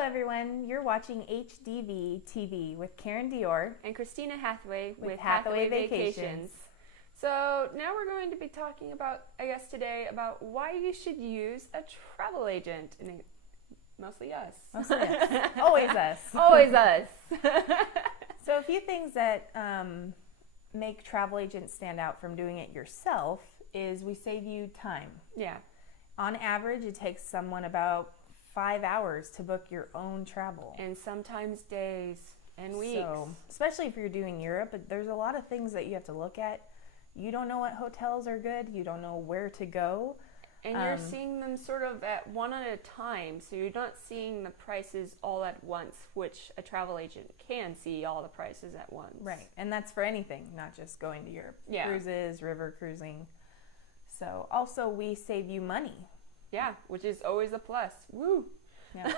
everyone. You're watching HDV TV with Karin Dior and Kristina Hathaway with Hathaway Vacations. So now we're going to be talking about, today about why you should use a travel agent. And mostly us. Mostly us. Always us. Always us. So a few things that make travel agents stand out from doing it yourself is we save you time. Yeah. On average, it takes someone about 5 hours to book your own travel. And sometimes days and weeks. So, especially if you're doing Europe, there's a lot of things that you have to look at. You don't know what hotels are good. You don't know where to go. And you're seeing them sort of at one at a time. So you're not seeing the prices all at once, which a travel agent can see all the prices at once. Right. And that's for anything, not just going to Europe. Yeah. Cruises, river cruising. So also we save you money. Yeah, which is always a plus. Woo! Yeah.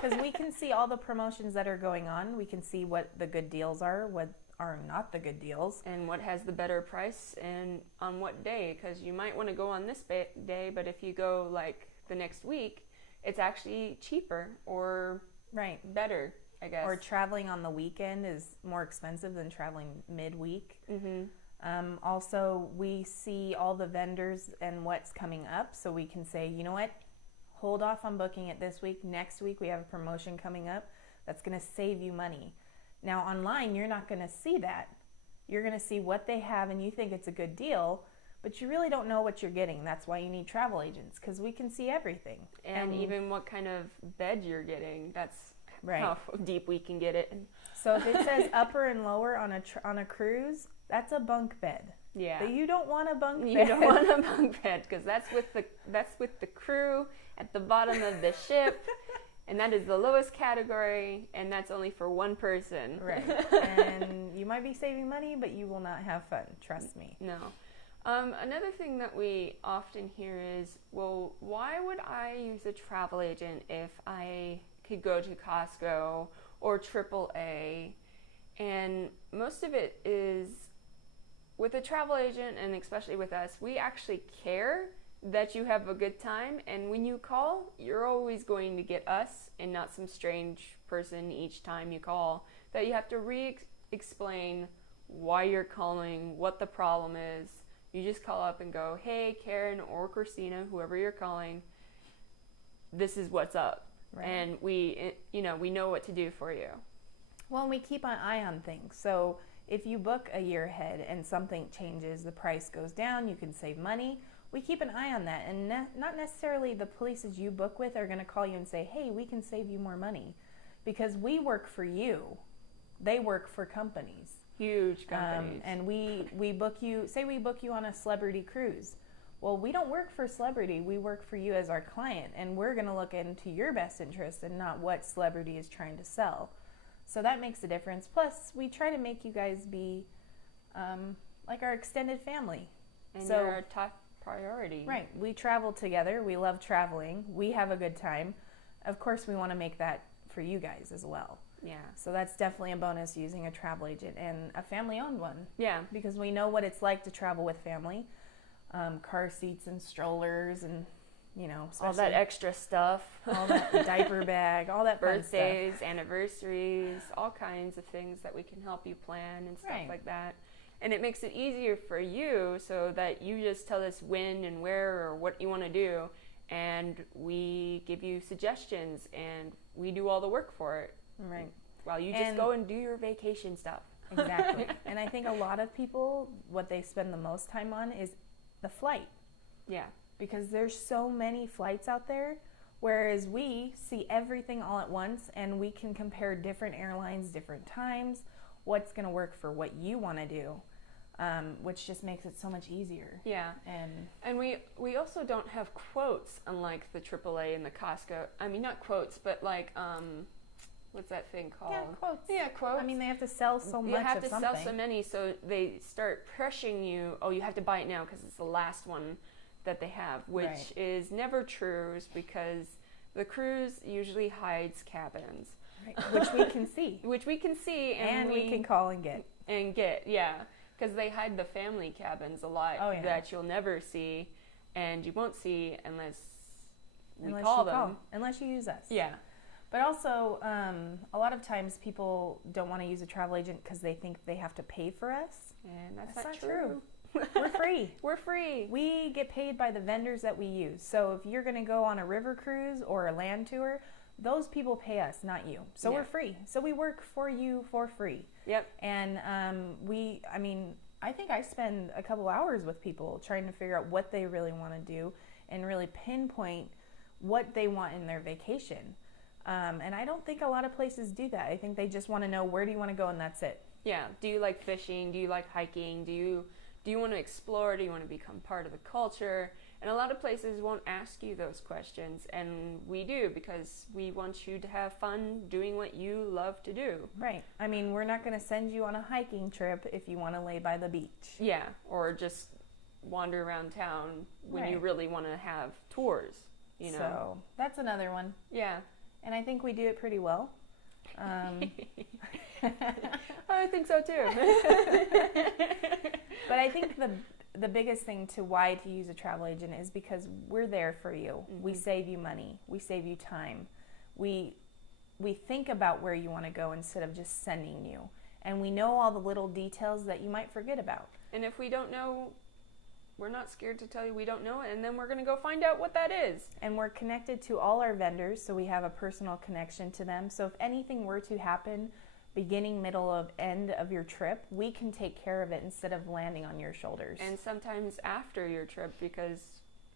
Because we can see all the promotions that are going on. We can see what the good deals are, what are not the good deals. And what has the better price and on what day. Because you might want to go on this day, but if you go like the next week, it's actually cheaper or better, I guess. Or traveling on the weekend is more expensive than traveling midweek. Mm-hmm. Also, we see all the vendors and what's coming up, so we can say, you know what, hold off on booking it this week. Next week we have a promotion coming up that's going to save you money. Now, online, you're not going to see that. You're going to see what they have, and you think it's a good deal, but you really don't know what you're getting. That's why you need travel agents, because we can see everything. And even what kind of bed you're getting. That's how deep we can get it. So if it says upper and lower on a cruise, that's a bunk bed. Yeah. But you don't want a bunk bed. You don't want a bunk bed because that's with the crew at the bottom of the ship, and that is the lowest category, and that's only for one person. Right. And you might be saving money, but you will not have fun. Trust me. No. Another thing that we often hear is, well, why would I use a travel agent if I could go to Costco or AAA? And most of it is with a travel agent, and especially with us, we actually care that you have a good time. And when you call, you're always going to get us and not some strange person each time you call, that you have to explain why you're calling, what the problem is. You just call up and go, hey, Karin or Kristina, whoever you're calling, this is what's up. Right. And we know what to do for you. Well, and we keep an eye on things. So if you book a year ahead and something changes, the price goes down, you can save money. We keep an eye on that. And not necessarily the places you book with are going to call you and say, hey, we can save you more money. Because we work for you. They work for companies. Huge companies. And we book you, say we book you on a celebrity cruise. Well, we don't work for celebrity. We work for you as our client. And we're going to look into your best interest and not what celebrity is trying to sell. So that makes a difference. Plus, we try to make you guys be like our extended family. And you're our top priority. Right. We travel together. We love traveling. We have a good time. Of course, we want to make that for you guys as well. Yeah. So that's definitely a bonus using a travel agent, and a family-owned one. Yeah. Because we know what it's like to travel with family. Car seats and strollers and, all that extra stuff. All that diaper bag, all that fun stuff. Birthdays, anniversaries, all kinds of things that we can help you plan and stuff like that. And it makes it easier for you so that you just tell us when and where or what you want to do, and we give you suggestions and we do all the work for it. Right. While you just go and do your vacation stuff. Exactly. And I think a lot of people, what they spend the most time on is the flight. Yeah. Because there's so many flights out there, whereas we see everything all at once, and we can compare different airlines, different times, what's going to work for what you want to do, which just makes it so much easier. Yeah. And we also don't have quotes, unlike the AAA and the Costco. I mean, not quotes, but like, what's that thing called? Yeah, quotes. Yeah, quotes. I mean, they have to sell so much of something. You have to sell so many, so they start pressuring you, oh, you have to buy it now because it's the last one that they have, which is never true, because the cruise usually hides cabins. Right. Which we can see. Which we can see. And we can call and get. Yeah. Because they hide the family cabins a lot that you'll never see, and you won't see unless we call them. Unless you use us. Yeah. But also, a lot of times people don't want to use a travel agent because they think they have to pay for us. And that's not not true. We're free. We're free. We get paid by the vendors that we use. So if you're going to go on a river cruise or a land tour, those people pay us, not you. So we're free. So we work for you for free. Yep. And I think I spend a couple hours with people trying to figure out what they really want to do and really pinpoint what they want in their vacation. And I don't think a lot of places do that. I think they just want to know, where do you want to go, and that's it. Yeah. Do you like fishing? Do you like hiking? Do you want to explore? Do you want to become part of the culture? And a lot of places won't ask you those questions, and we do, because we want you to have fun doing what you love to do. Right. I mean, we're not going to send you on a hiking trip if you want to lay by the beach. Yeah, or just wander around town when you really want to have tours, you know. So that's another one. Yeah. And I think we do it pretty well. I think so too. But I think the biggest thing to why to use a travel agent is because we're there for you. Mm-hmm. We save you money. We save you time. We think about where you want to go instead of just sending you. And we know all the little details that you might forget about. And if we don't know, we're not scared to tell you we don't know it, and then we're going to go find out what that is. And we're connected to all our vendors, so we have a personal connection to them. So if anything were to happen, beginning, middle, of end of your trip, we can take care of it instead of landing on your shoulders. And sometimes after your trip, because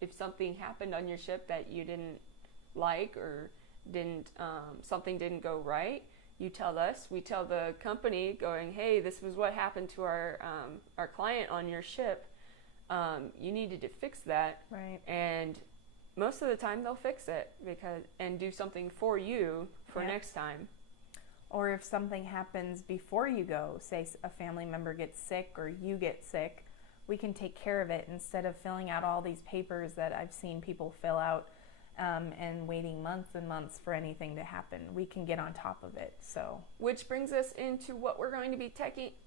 if something happened on your ship that you didn't like, or something didn't go right, you tell us. We tell the company, going, hey, this was what happened to our client on your ship. You needed to fix that. Right. And most of the time they'll fix it and do something for you for next time. Or if something happens before you go, say a family member gets sick or you get sick, we can take care of it instead of filling out all these papers that I've seen people fill out and waiting months and months for anything to happen. We can get on top of it. So, which brings us into what we're going to be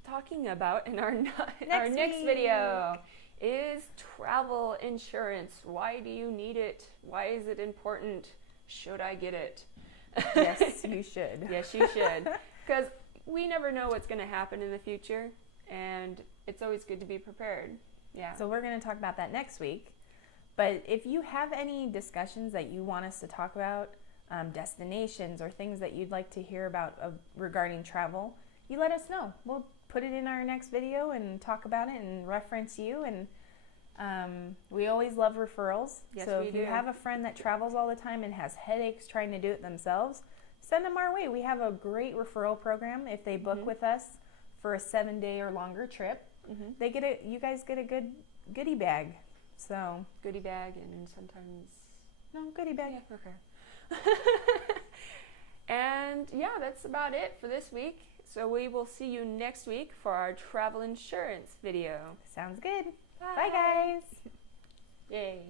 talking about in our next video. Is travel insurance. Why do you need it? Why is it important? Should I get it? Yes, you should. Yes, you should. Because we never know what's going to happen in the future, and it's always good to be prepared. Yeah. So we're going to talk about that next week. But if you have any discussions that you want us to talk about, destinations or things that you'd like to hear about regarding travel, you let us know. We'll put it in our next video and talk about it and reference you. And we always love referrals. Yes, so we if you have a friend that travels all the time and has headaches trying to do it themselves, send them our way. We have a great referral program. If they book with us for a 7-day or longer trip, you guys get a good goodie bag. So goodie bag, and sometimes goodie bag. Yeah, okay. And yeah, that's about it for this week. So we will see you next week for our travel insurance video. Sounds good. Bye. Bye guys. Yay.